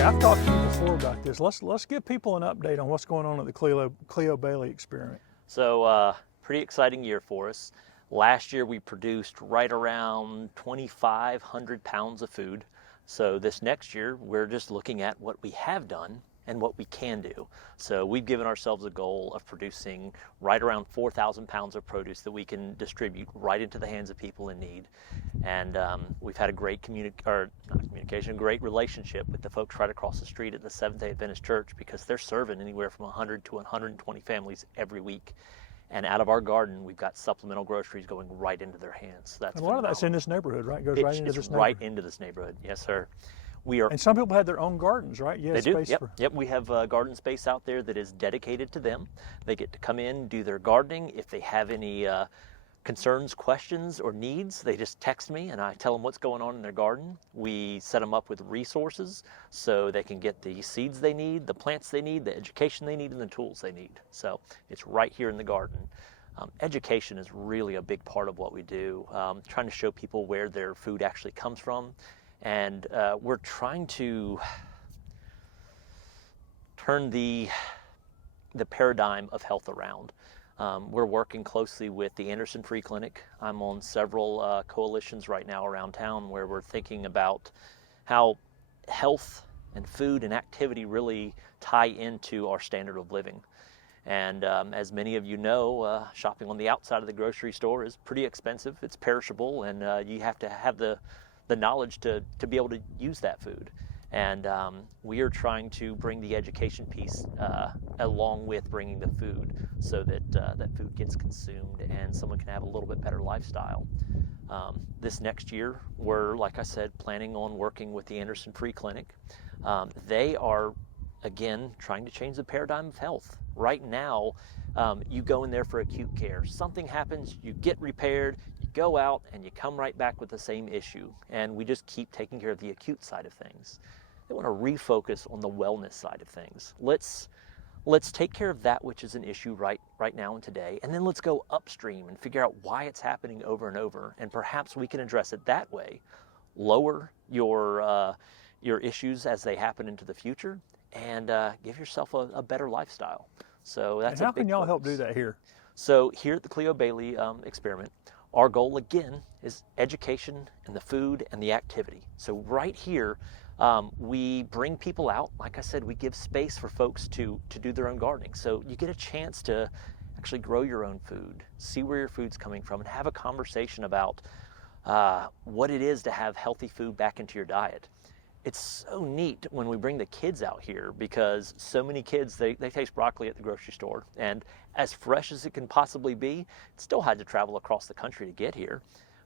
Okay, I've talked to you before about this. Let's give people an update on what's going on at the Cleo Bailey Experiment. So, pretty exciting year for us. Last year we produced right around 2,500 pounds of food. So this next year we're just looking at what we have done and what we can do. So we've given ourselves a goal of producing right around 4,000 pounds of produce that we can distribute right into the hands of people in need. And we've had a great great relationship with the folks right across the street at the Seventh-day Adventist Church, because they're serving anywhere from 100 to 120 families every week. And out of our garden, we've got supplemental groceries going right into their hands. That's a lot of that's in this neighborhood, right? Goes right into this neighborhood. Right into this neighborhood, yes, sir. We are. And some people have their own gardens, right? They do. Yep. We have garden space out there that is dedicated to them. They get to come in, do their gardening. If they have any concerns, questions, or needs, they just text me and I tell them what's going on in their garden. We set them up with resources so they can get the seeds they need, the plants they need, the education they need, and the tools they need. So it's right here in the garden. Education is really a big part of what we do, trying to show people where their food actually comes from. And we're trying to turn the paradigm of health around. We're working closely with the Anderson Free Clinic. I'm on several coalitions right now around town where we're thinking about how health and food and activity really tie into our standard of living. And as many of you know, shopping on the outside of the grocery store is pretty expensive. It's perishable, and you have to have the knowledge to be able to use that food. And we are trying to bring the education piece along with bringing the food, so that that food gets consumed and someone can have a little bit better lifestyle. This next year, we're, like I said, planning on working with the Anderson Free Clinic. They are, again, trying to change the paradigm of health. Right now, you go in there for acute care. Something happens, you get repaired, you go out, and you come right back with the same issue. And we just keep taking care of the acute side of things. They want to refocus on the wellness side of things. Let's take care of that which is an issue right now and today, and then let's go upstream and figure out why it's happening over and over, and perhaps we can address it that way. Lower your issues as they happen into the future, and give yourself a better lifestyle. So that's and how can y'all help do that here? So here at the Cleo Bailey Experiment, our goal again is education and the food and the activity. So right here, we bring people out. Like I said, we give space for folks to do their own gardening. So you get a chance to actually grow your own food, see where your food's coming from, and have a conversation about what it is to have healthy food back into your diet. It's so neat when we bring the kids out here, because so many kids, they taste broccoli at the grocery store, and as fresh as it can possibly be, it still had to travel across the country to get here.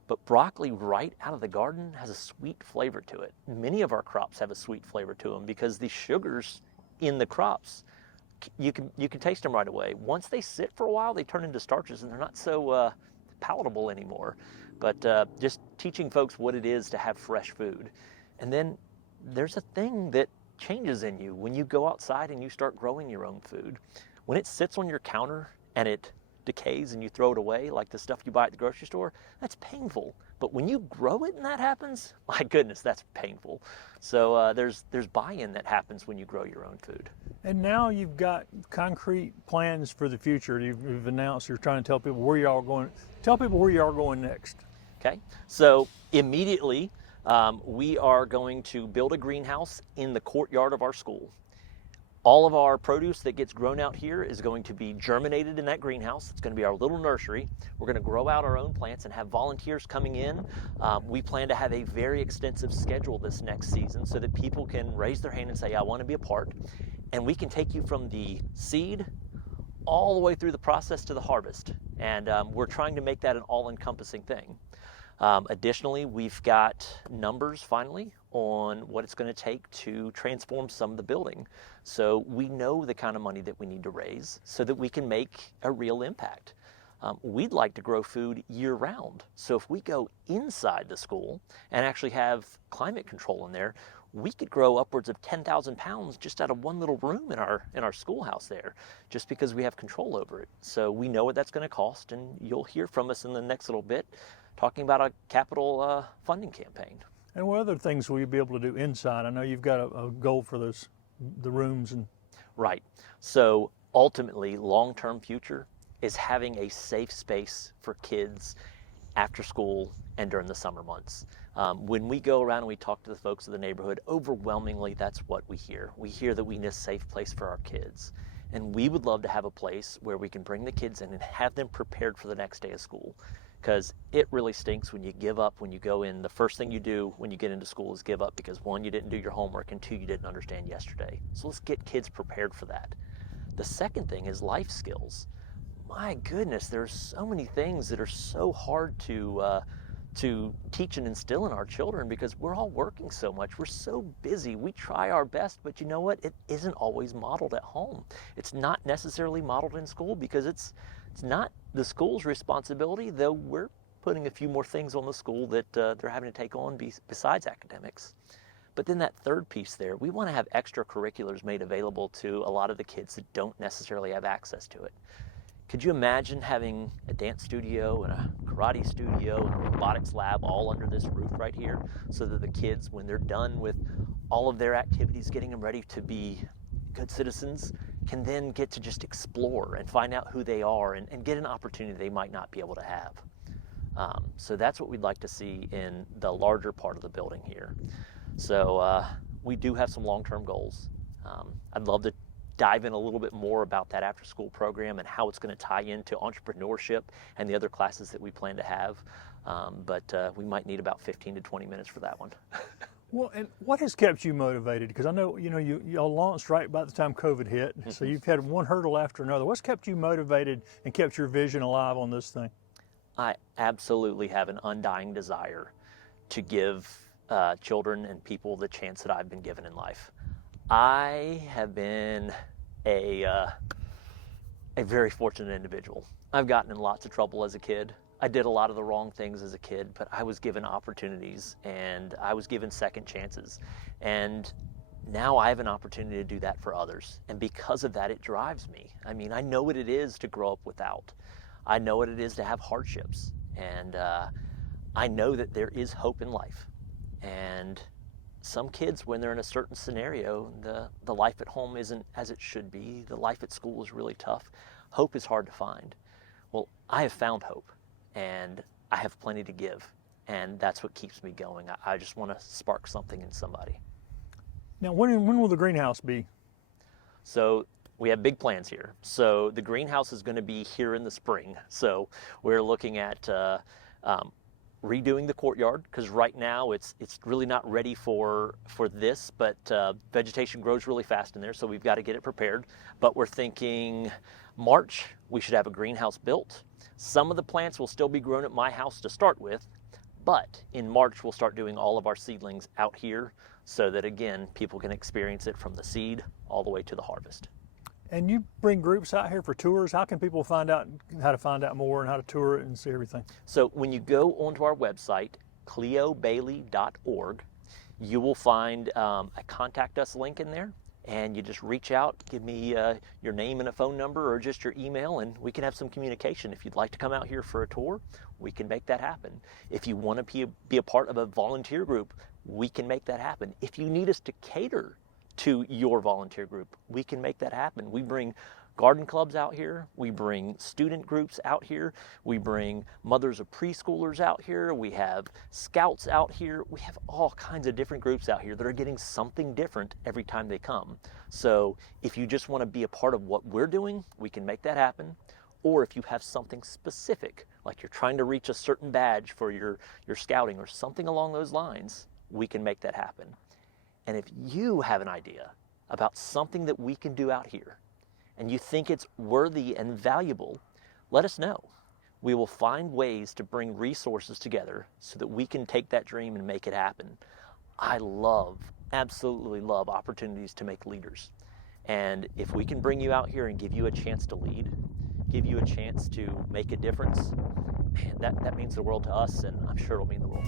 But broccoli right out of the garden has a sweet flavor to it. Many of our crops have a sweet flavor to them because the sugars in the crops, you can taste them right away. Once they sit for a while, they turn into starches and they're not so palatable anymore. But just teaching folks what it is to have fresh food. And then there's a thing that changes in you when you go outside and you start growing your own food. When it sits on your counter and it decays and you throw it away like the stuff you buy at the grocery store, that's painful. But when you grow it and that happens, my goodness, that's painful. So there's buy-in that happens when you grow your own food. And now you've got concrete plans for the future. You've announced you're trying to tell people where you are going. Tell people where you are going next. Okay, so immediately we are going to build a greenhouse in the courtyard of our school. All of our produce that gets grown out here is going to be germinated in that greenhouse. It's going to be our little nursery. We're going to grow out our own plants and have volunteers coming in. We plan to have a very extensive schedule this next season so that people can raise their hand and say, I want to be a part. And we can take you from the seed all the way through the process to the harvest. And we're trying to make that an all-encompassing thing. Additionally, we've got numbers finally on what it's going to take to transform some of the building. So we know the kind of money that we need to raise so that we can make a real impact. We'd like to grow food year-round. So if we go inside the school and actually have climate control in there, we could grow upwards of 10,000 pounds just out of one little room in our schoolhouse there, just because we have control over it. So we know what that's going to cost, and you'll hear from us in the next little bit talking about a capital funding campaign. And what other things will you be able to do inside? I know you've got a goal for the rooms and. Right. So ultimately, long-term future is having a safe space for kids after school and during the summer months. When we go around and we talk to the folks of the neighborhood, overwhelmingly that's what we hear. We hear that we need a safe place for our kids. And we would love to have a place where we can bring the kids in and have them prepared for the next day of school. Because it really stinks when you give up when you go in. The first thing you do when you get into school is give up because 1, you didn't do your homework, and 2, you didn't understand yesterday. So let's get kids prepared for that. The second thing is life skills. My goodness, there's so many things that are so hard to teach and instill in our children because we're all working so much. We're so busy. We try our best, but you know what? It isn't always modeled at home. It's not necessarily modeled in school because it's not the school's responsibility, though we're putting a few more things on the school that they're having to take on besides academics. But then that third piece there, we want to have extracurriculars made available to a lot of the kids that don't necessarily have access to it. Could you imagine having a dance studio and a karate studio and a robotics lab all under this roof right here so that the kids, when they're done with all of their activities, getting them ready to be good citizens, can then get to just explore and find out who they are and get an opportunity they might not be able to have. So that's what we'd like to see in the larger part of the building here. So we do have some long-term goals. I'd love to dive in a little bit more about that after-school program and how it's going to tie into entrepreneurship and the other classes that we plan to have. But we might need about 15 to 20 minutes for that one. Well, and what has kept you motivated? Because I know, y'all launched right by the time COVID hit, so you've had one hurdle after another. What's kept you motivated and kept your vision alive on this thing? I absolutely have an undying desire to give children and people the chance that I've been given in life. I have been a very fortunate individual. I've gotten in lots of trouble as a kid. I did a lot of the wrong things as a kid, but I was given opportunities and I was given second chances. And now I have an opportunity to do that for others. And because of that, it drives me. I mean, I know what it is to grow up without. I know what it is to have hardships. And I know that there is hope in life. And some kids, when they're in a certain scenario, the life at home isn't as it should be. The life at school is really tough. Hope is hard to find. Well, I have found hope. And I have plenty to give, and that's what keeps me going. I just want to spark something in somebody. Now, when will the greenhouse be? So we have big plans here. So the greenhouse is going to be here in the spring. So we're looking at redoing the courtyard because right now it's really not ready for this, but vegetation grows really fast in there, so we've got to get it prepared. But we're thinking March we should have a greenhouse built. Some of the plants will still be grown at my house to start with, but in March we'll start doing all of our seedlings out here so that, again, people can experience it from the seed all the way to the harvest. And you bring groups out here for tours. How can people find out how to find out more and how to tour it and see everything? So when you go onto our website, cleobailey.org, you will find a contact us link in there. And you just reach out, give me your name and a phone number or just your email, and we can have some communication. If you'd like to come out here for a tour, we can make that happen. If you want to be a part of a volunteer group, we can make that happen. If you need us to cater to your volunteer group, we can make that happen. We bring garden clubs out here. We bring student groups out here. We bring mothers of preschoolers out here. We have scouts out here. We have all kinds of different groups out here that are getting something different every time they come. So if you just want to be a part of what we're doing, we can make that happen. Or if you have something specific, like you're trying to reach a certain badge for your scouting or something along those lines, we can make that happen. And if you have an idea about something that we can do out here, and you think it's worthy and valuable, let us know. We will find ways to bring resources together so that we can take that dream and make it happen. I absolutely love opportunities to make leaders. And if we can bring you out here and give you a chance to lead, give you a chance to make a difference, man, that means the world to us, and I'm sure it'll mean the world.